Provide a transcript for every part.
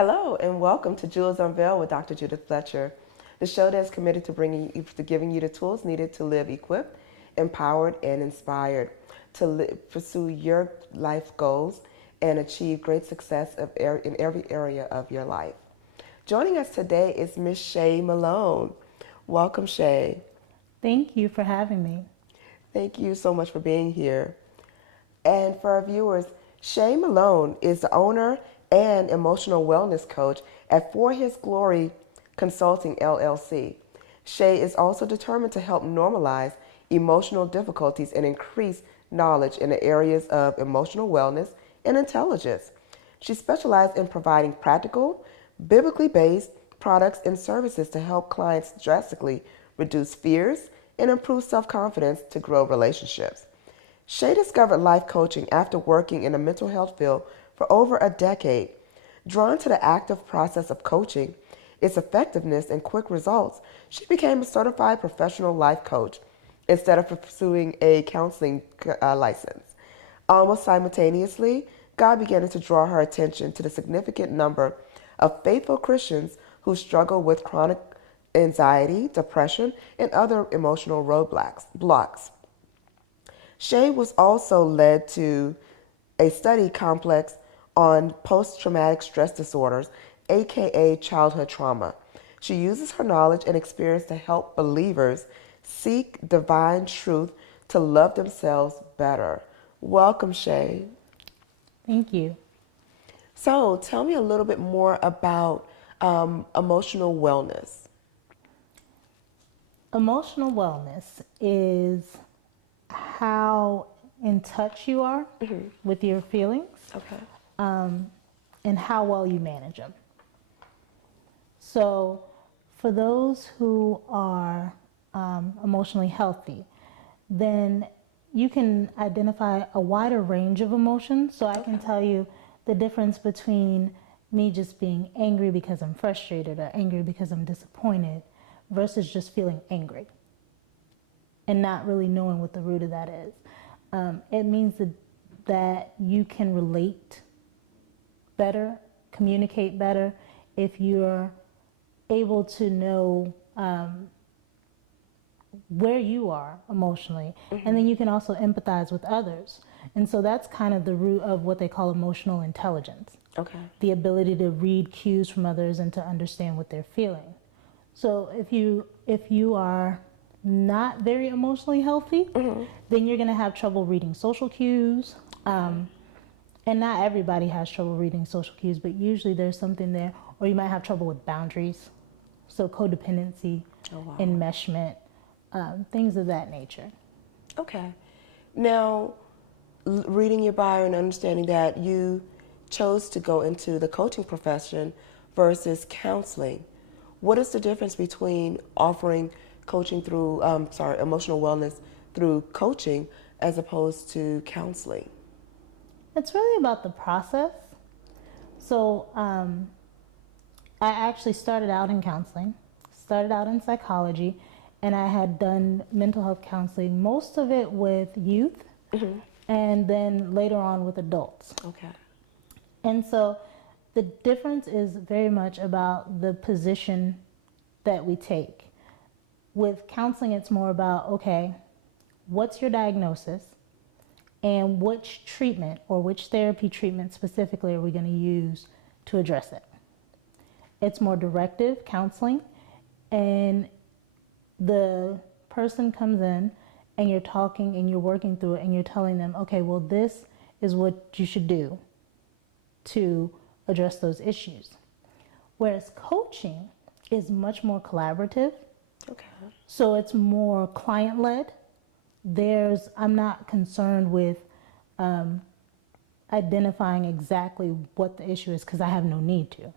Hello, and welcome to Jewels Unveiled with Dr. Judith Fletcher, the show that is committed to giving you the tools needed to live equipped, empowered, and inspired to pursue your life goals and achieve great success in every area of your life. Joining us today is Miss Shay Malone. Welcome, Shay. Thank you for having me. Thank you so much for being here. And for our viewers, Shay Malone is the owner and emotional wellness coach at For His Glory Consulting LLC. Shay is also determined to help normalize emotional difficulties and increase knowledge in the areas of emotional wellness and intelligence. She specializes in providing practical, biblically based products and services to help clients drastically reduce fears and improve self confidence to grow relationships. Shay discovered life coaching after working in the mental health field for over a decade. Drawn to the active process of coaching, its effectiveness, and quick results, she became a certified professional life coach instead of pursuing a counseling license. Almost simultaneously, God began to draw her attention to the significant number of faithful Christians who struggle with chronic anxiety, depression, and other emotional blocks. Shay was also led to a study complex on post-traumatic stress disorders, aka childhood trauma. She uses her knowledge and experience to help believers seek divine truth to love themselves better. Welcome, Shay. Thank you. So, tell me a little bit more about emotional wellness. Emotional wellness is how in touch you are with your feelings Okay. and how well you manage them. So, for those who are emotionally healthy, then you can identify a wider range of emotions. So, I can tell you the difference between me just being angry because I'm frustrated or angry because I'm disappointed versus just feeling angry and not really knowing what the root of that is. It means that you can relate better, communicate better if you're able to know where you are emotionally. And then you can also empathize with others. And so that's kind of the root of what they call emotional intelligence. Okay. The ability to read cues from others and to understand what they're feeling. So if you are not very emotionally healthy, then you're going to have trouble reading social cues. And not everybody has trouble reading social cues, but usually there's something there. Or you might have trouble with boundaries. So codependency, enmeshment, things of that nature. Okay. Now, reading your bio and understanding that you chose to go into the coaching profession versus counseling, what is the difference between offering coaching through, emotional wellness through coaching as opposed to counseling? It's really about the process. So I actually started out in counseling, started out in psychology, and I had done mental health counseling, most of it with youth, and then later on with adults. Okay. And so the difference is very much about the position that we take. With counseling, it's more about, okay, what's your diagnosis and which treatment or which therapy treatment specifically are we going to use to address it? It's more directive counseling, and the person comes in and you're talking and you're working through it and you're telling them, okay, well, this is what you should do to address those issues. Whereas coaching is much more collaborative. Okay. So it's more client-led. I'm not concerned with identifying exactly what the issue is because I have no need to.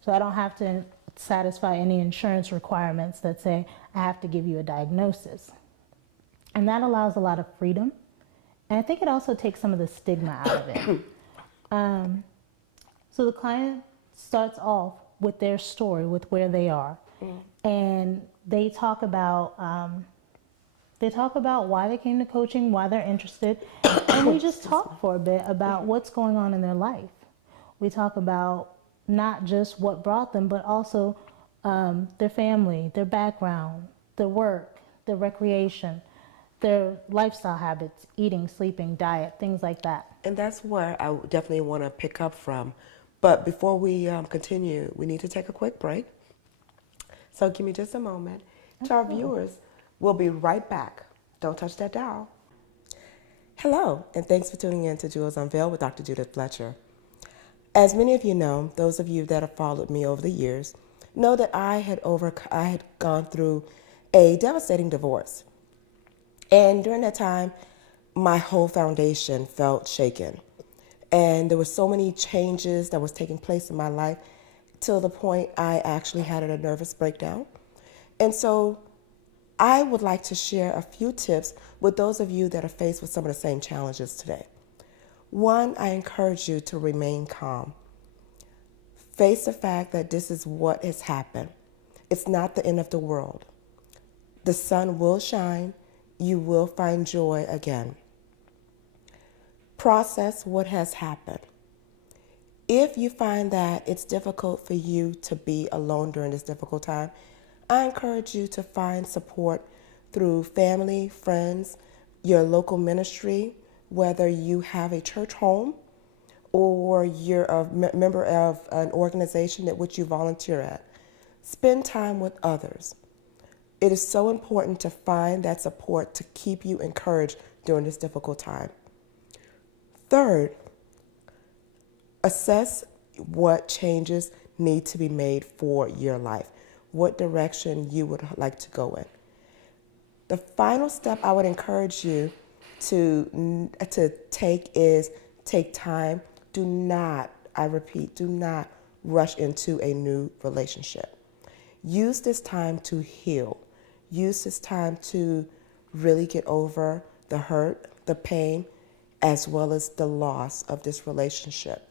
So I don't have to satisfy any insurance requirements that say I have to give you a diagnosis. And that allows a lot of freedom. And I think it also takes some of the stigma out of it. So the client starts off with their story, with where they are. And they talk about why they came to coaching, why they're interested. And we just talk for a bit about what's going on in their life. We talk about not just what brought them, but also their family, their background, their work, their recreation, their lifestyle habits, eating, sleeping, diet, things like that. And that's where I definitely want to pick up from. But before we continue, we need to take a quick break. So give me just a moment. To our viewers, we'll be right back. Don't touch that dial. Hello, and thanks for tuning in to Jewels Unveiled with Dr. Judith Fletcher. As many of you know, those of you that have followed me over the years, know that I had gone through a devastating divorce. And during that time, my whole foundation felt shaken. And there were so many changes that was taking place in my life till the point I actually had a nervous breakdown. And so I would like to share a few tips with those of you that are faced with some of the same challenges today. One, I encourage you to remain calm. Face the fact that this is what has happened. It's not the end of the world. The sun will shine. You will find joy again. Process what has happened. If you find that it's difficult for you to be alone during this difficult time, I encourage you to find support through family, friends, your local ministry, whether you have a church home or you're a member of an organization at which you volunteer at. Spend time with others. It is so important to find that support to keep you encouraged during this difficult time. Third, assess what changes need to be made for your life, what direction you would like to go in. The final step I would encourage you to take is take time. Do not, I repeat, do not rush into a new relationship. Use this time to heal. Use this time to really get over the hurt, the pain, as well as the loss of this relationship.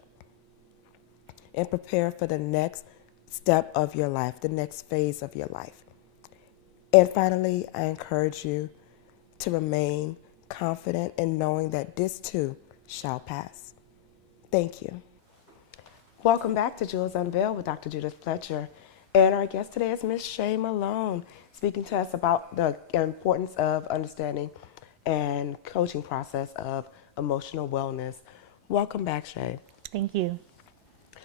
And prepare for the next step of your life, the next phase of your life. And finally, I encourage you to remain confident in knowing that this too shall pass. Thank you. Welcome back to Jewels Unveiled with Dr. Judith Fletcher. And our guest today is Miss Shay Malone, speaking to us about the importance of understanding and coaching process of emotional wellness. Welcome back, Shay. Thank you.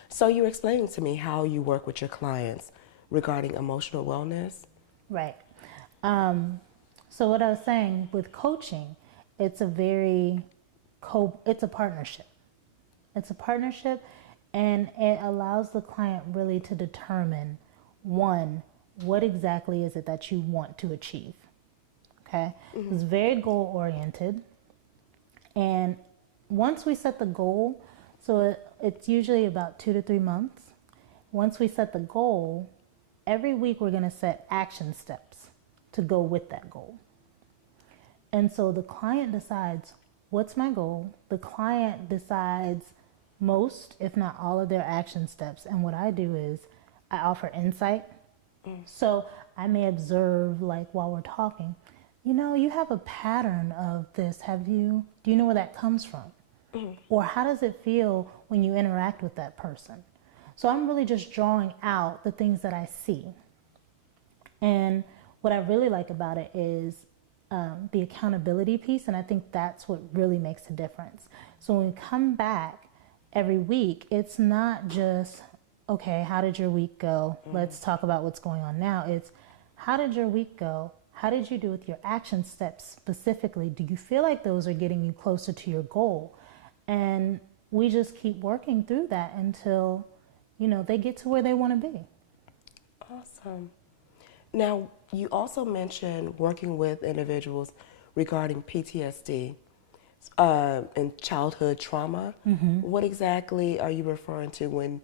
So you were explaining to me how you work with your clients regarding emotional wellness. Right. So what I was saying with coaching, it's a partnership. It's a partnership, and it allows the client really to determine, one, what exactly is it that you want to achieve. Okay? Mm-hmm. It's very goal oriented. And once we set the goal, so it's usually about 2 to 3 months. Once we set the goal, every week we're going to set action steps to go with that goal. And so the client decides, what's my goal? The client decides most, if not all, of their action steps. And what I do is I offer insight. So I may observe, like while we're talking, you have a pattern of this. Do you know where that comes from? Or how does it feel when you interact with that person? So I'm really just drawing out the things that I see. And what I really like about it is the accountability piece, and I think that's what really makes a difference. So when we come back every week, it's not just, okay, how did your week go? Let's talk about what's going on now. It's, how did your week go? How did you do with your action steps specifically? Do you feel like those are getting you closer to your goal? And we just keep working through that until, they get to where they want to be. Awesome. Now, you also mentioned working with individuals regarding PTSD and childhood trauma. Mm-hmm. What exactly are you referring to when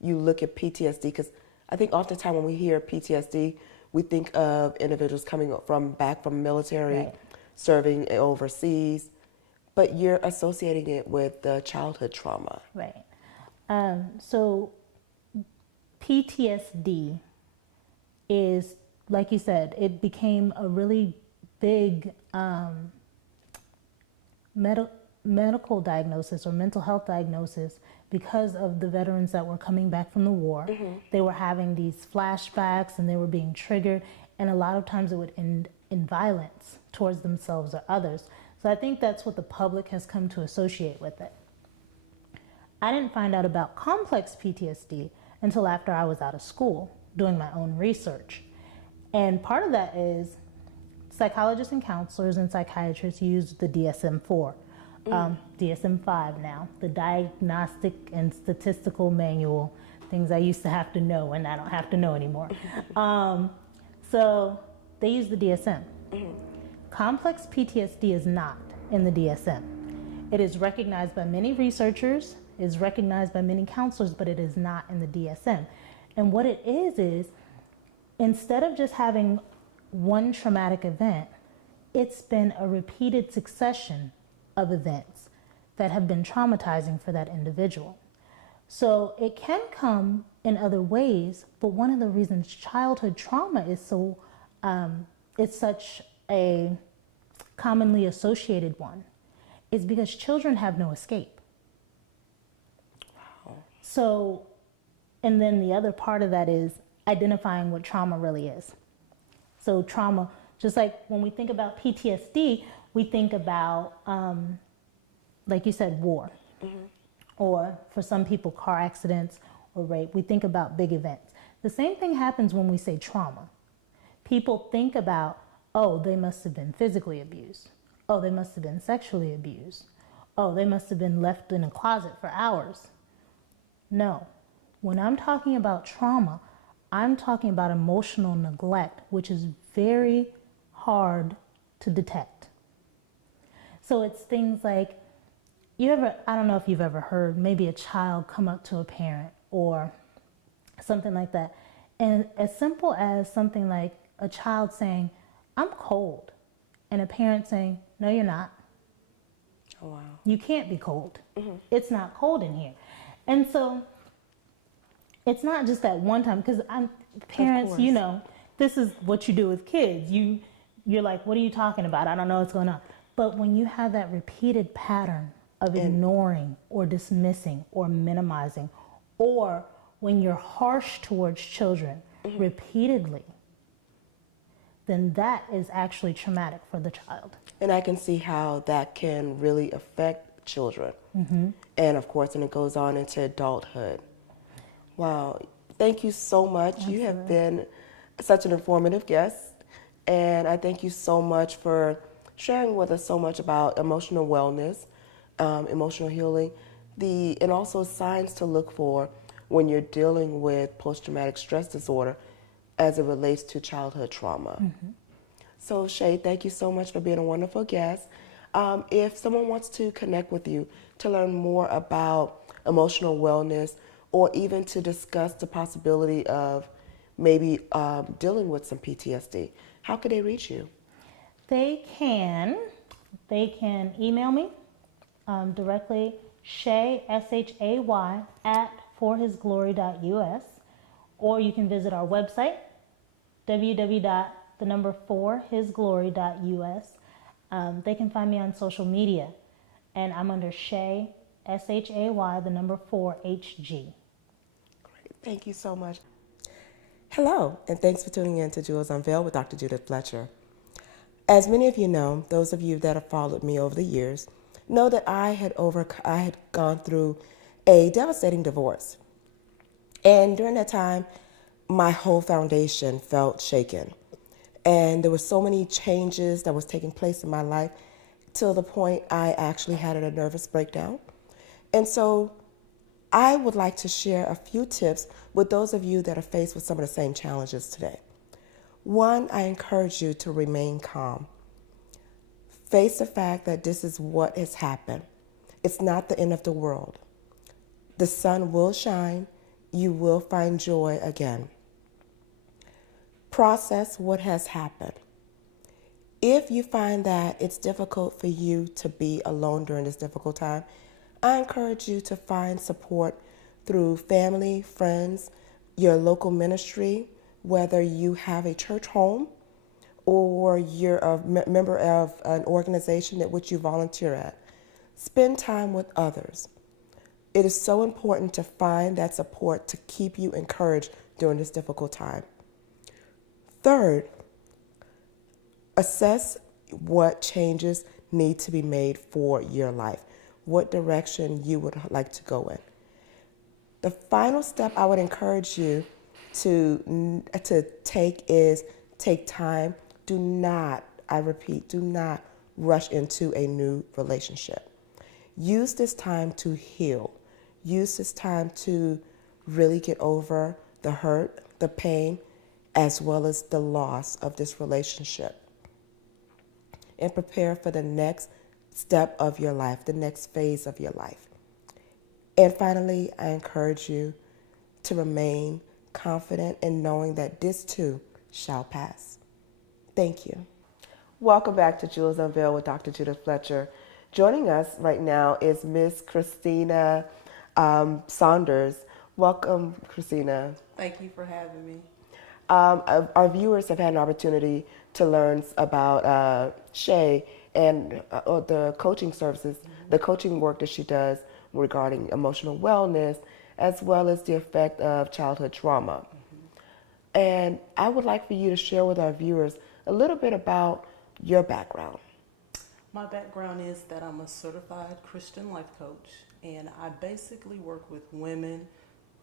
you look at PTSD? Because I think oftentimes when we hear PTSD, we think of individuals coming back from military, right, serving overseas, but you're associating it with the childhood trauma. Right. So PTSD is, like you said, it became a really big medical diagnosis or mental health diagnosis because of the veterans that were coming back from the war. They were having these flashbacks and they were being triggered, and a lot of times it would end in violence towards themselves or others. So I think that's what the public has come to associate with it. I didn't find out about complex PTSD until after I was out of school doing my own research. And part of that is psychologists and counselors and psychiatrists use the DSM-4, DSM-5 now, the Diagnostic and Statistical Manual, things I used to have to know and I don't have to know anymore. So they use the DSM. Complex PTSD is not in the DSM. It is recognized by many researchers, is recognized by many counselors, but it is not in the DSM. And what it is instead of just having one traumatic event, it's been a repeated succession of events that have been traumatizing for that individual. So it can come in other ways, but one of the reasons childhood trauma is so, it's such a commonly associated one is because children have no escape. Wow. So, and then the other part of that is identifying what trauma really is. So trauma, just like when we think about PTSD, we think about, like you said, war. Or for some people, car accidents or rape. We think about big events. The same thing happens when we say trauma. People think about, oh, they must have been physically abused. Oh, they must have been sexually abused. Oh, they must have been left in a closet for hours. No. When I'm talking about trauma, I'm talking about emotional neglect, which is very hard to detect. So it's things like, I don't know if you've ever heard maybe a child come up to a parent or something like that. And as simple as something like a child saying, I'm cold. And a parent saying, no, you're not. Oh, wow. You can't be cold. It's not cold in here. And so it's not just that one time, because parents, you know, this is what you do with kids. You're like, what are you talking about? I don't know what's going on. But when you have that repeated pattern of ignoring or dismissing or minimizing, or when you're harsh towards children repeatedly, then that is actually traumatic for the child. And I can see how that can really affect children. And of course, and it goes on into adulthood. Wow. Thank you so much. Absolutely. You have been such an informative guest. And I thank you so much for sharing with us so much about emotional wellness, emotional healing, and also signs to look for when you're dealing with post-traumatic stress disorder as it relates to childhood trauma. So Shay, thank you so much for being a wonderful guest. If someone wants to connect with you to learn more about emotional wellness, or even to discuss the possibility of maybe dealing with some PTSD, how could they reach you? They can email me directly, Shay, SHAY, at forhisglory.us, or you can visit our website, www.4hisglory.us. They can find me on social media, and I'm under Shay, SHAY, 4HG. Great. Thank you so much. Hello, and thanks for tuning in to Jewels Unveiled with Dr. Judith Fletcher. As many of you know, those of you that have followed me over the years, know that I had gone through a devastating divorce. And during that time, my whole foundation felt shaken. And there were so many changes that was taking place in my life till the point I actually had a nervous breakdown. And so I would like to share a few tips with those of you that are faced with some of the same challenges today. One, I encourage you to remain calm. Face the fact that this is what has happened. It's not the end of the world. The sun will shine. You will find joy again. Process what has happened. If you find that it's difficult for you to be alone during this difficult time, I encourage you to find support through family, friends, your local ministry, whether you have a church home or you're a member of an organization at which you volunteer at. Spend time with others. It is so important to find that support to keep you encouraged during this difficult time. Third, assess what changes need to be made for your life, what direction you would like to go in. The final step I would encourage you to take is take time. Do not, I repeat, do not rush into a new relationship. Use this time to heal. Use this time to really get over the hurt, the pain, as well as the loss of this relationship. And prepare for the next step of your life, the next phase of your life. And finally, I encourage you to remain confident in knowing that this too shall pass. Thank you. Welcome back to Jewels Unveiled with Dr. Judith Fletcher. Joining us right now is Miss Christina Saunders. Welcome, Christina. Thank you for having me. Our viewers have had an opportunity to learn about Shay and the coaching services, the coaching work that she does regarding emotional wellness, as well as the effect of childhood trauma. And I would like for you to share with our viewers a little bit about your background. My background is that I'm a certified Christian life coach, and I basically work with women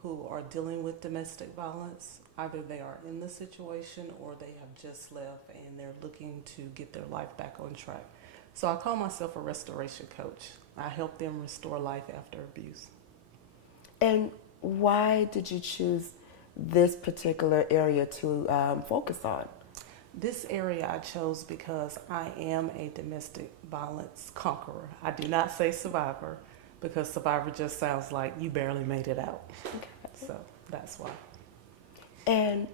who are dealing with domestic violence. Either they are in the situation or they have just left and they're looking to get their life back on track. So I call myself a restoration coach. I help them restore life after abuse. And why did you choose this particular area to focus on? This area I chose because I am a domestic violence conqueror. I do not say survivor because survivor just sounds like you barely made it out. Okay. So that's why. And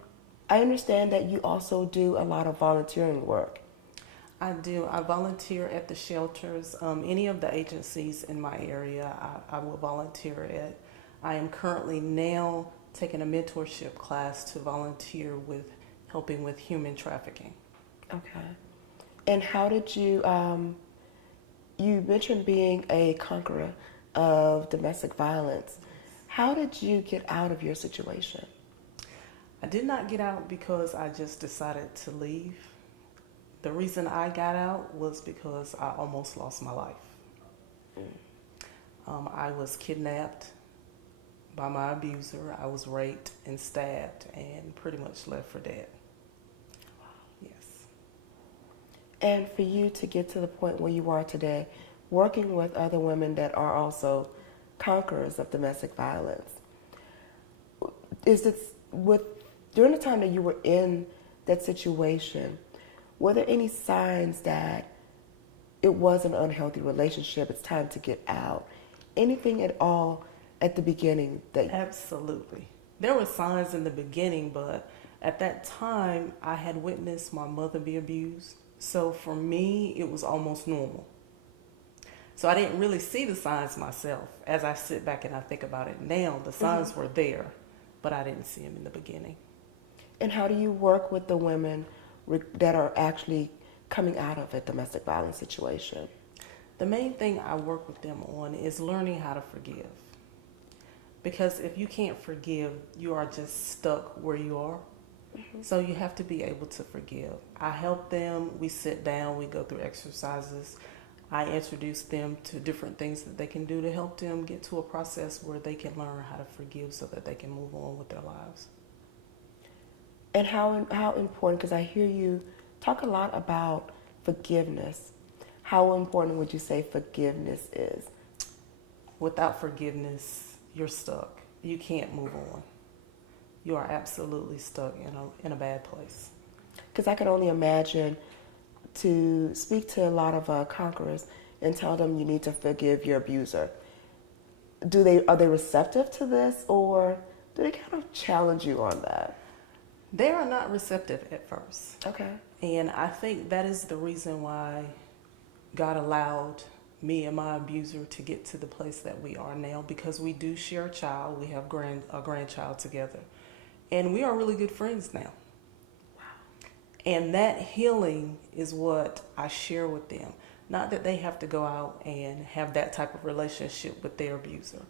I understand that you also do a lot of volunteering work. I do. I volunteer at the shelters. Any of the agencies in my area, I will volunteer at. I am currently now taking a mentorship class to volunteer with helping with human trafficking. Okay. And how did you, you mentioned being a conqueror of domestic violence. How did you get out of your situation? I did not get out because I just decided to leave. The reason I got out was because I almost lost my life. I was kidnapped by my abuser. I was raped and stabbed and pretty much left for dead. Yes. And for you to get to the point where you are today, working with other women that are also conquerors of domestic violence, is it during the time that you were in that situation, were there any signs that it was an unhealthy relationship, it's time to get out? Anything at all at the beginning that... Absolutely. There were signs in the beginning, but at that time I had witnessed my mother be abused. So for me, it was almost normal. So I didn't really see the signs myself. As I sit back and I think about it now, the signs were there, but I didn't see them in the beginning. And how do you work with the women that are actually coming out of a domestic violence situation? The main thing I work with them on is learning how to forgive. Because if you can't forgive, you are just stuck where you are. So you have to be able to forgive. I help them. We sit down. We go through exercises. I introduce them to different things that they can do to help them get to a process where they can learn how to forgive so that they can move on with their lives. And how important, because I hear you talk a lot about forgiveness. How important would you say forgiveness is? Without forgiveness, you're stuck. You can't move on. You are absolutely stuck in a bad place. Because I can only imagine to speak to a lot of conquerors and tell them you need to forgive your abuser. Are they receptive to this, or do they kind of challenge you on that? They are not receptive at first. Okay. And I think that is the reason why God allowed me and my abuser to get to the place that we are now, because we do share a child. We have a grandchild together. And we are really good friends now. Wow. And that healing is what I share with them. Not that they have to go out and have that type of relationship with their abuser,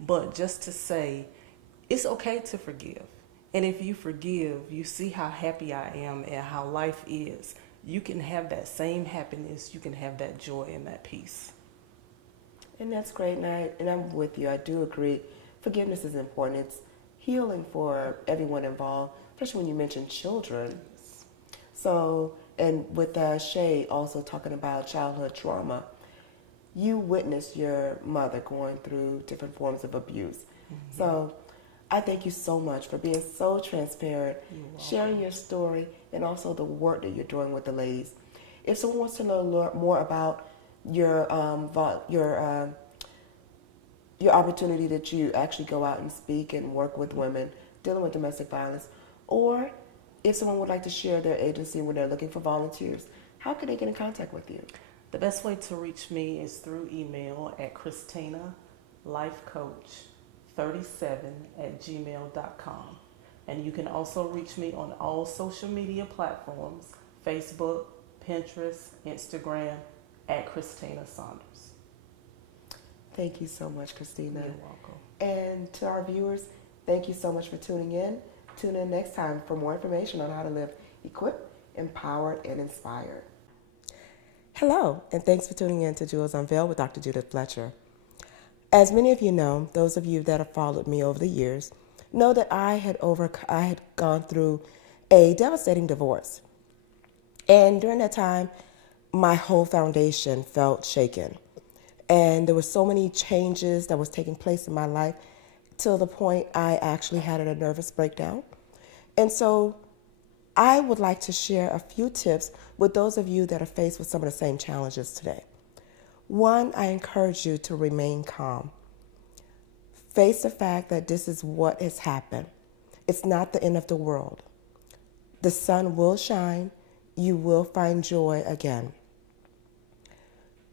but just to say it's okay to forgive. And if you forgive, you see how happy I am and how life is. You can have that same happiness, you can have that joy and that peace. And that's great, and I'm with you. I do agree. Forgiveness is important. It's healing for everyone involved, especially when you mention children. So, and with Shay also talking about childhood trauma, you witnessed your mother going through different forms of abuse. So, I thank you so much for being so transparent, sharing your story, and also the work that you're doing with the ladies. If someone wants to know more about your your opportunity that you actually go out and speak and work with women dealing with domestic violence, or if someone would like to share their agency when they're looking for volunteers, how can they get in contact with you? The best way to reach me is through email at christinalifecoach37@gmail.com. And you can also reach me on all social media platforms, Facebook, Pinterest, Instagram, at Christina Saunders. Thank you so much, Christina. You're welcome. And to our viewers, thank you so much for tuning in. Tune in next time for more information on how to live equipped, empowered, and inspired. Hello, and thanks for tuning in to Jewels Unveiled with Dr. Judith Fletcher. As many of you know, those of you that have followed me over the years, know that I had gone through a devastating divorce. And during that time, my whole foundation felt shaken. And there were so many changes that was taking place in my life till the point I actually had a nervous breakdown. And so I would like to share a few tips with those of you that are faced with some of the same challenges today. One, I encourage you to remain calm. Face the fact that this is what has happened. It's not the end of the world. The sun will shine. You will find joy again.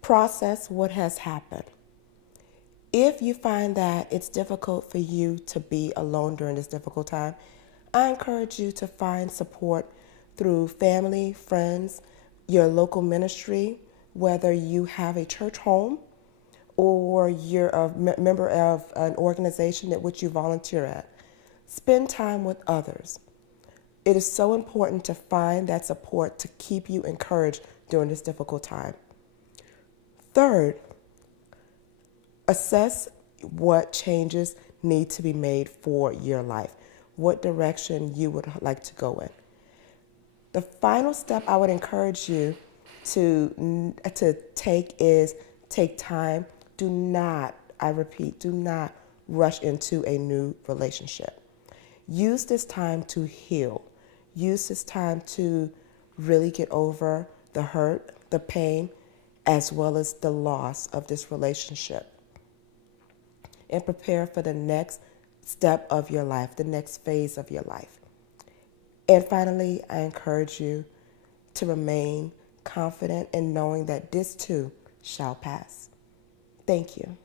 Process what has happened. If you find that it's difficult for you to be alone during this difficult time, I encourage you to find support through family, friends, your local ministry, whether you have a church home or you're a member of an organization at which you volunteer at. Spend time with others. It is so important to find that support to keep you encouraged during this difficult time. Third, assess what changes need to be made for your life, what direction you would like to go in. The final step I would encourage you to take is take time. Do not, I repeat, do not rush into a new relationship. Use this time to heal. Use this time to really get over the hurt, the pain, as well as the loss of this relationship. And prepare for the next step of your life, the next phase of your life. And finally, I encourage you to remain confident in knowing that this too shall pass. Thank you.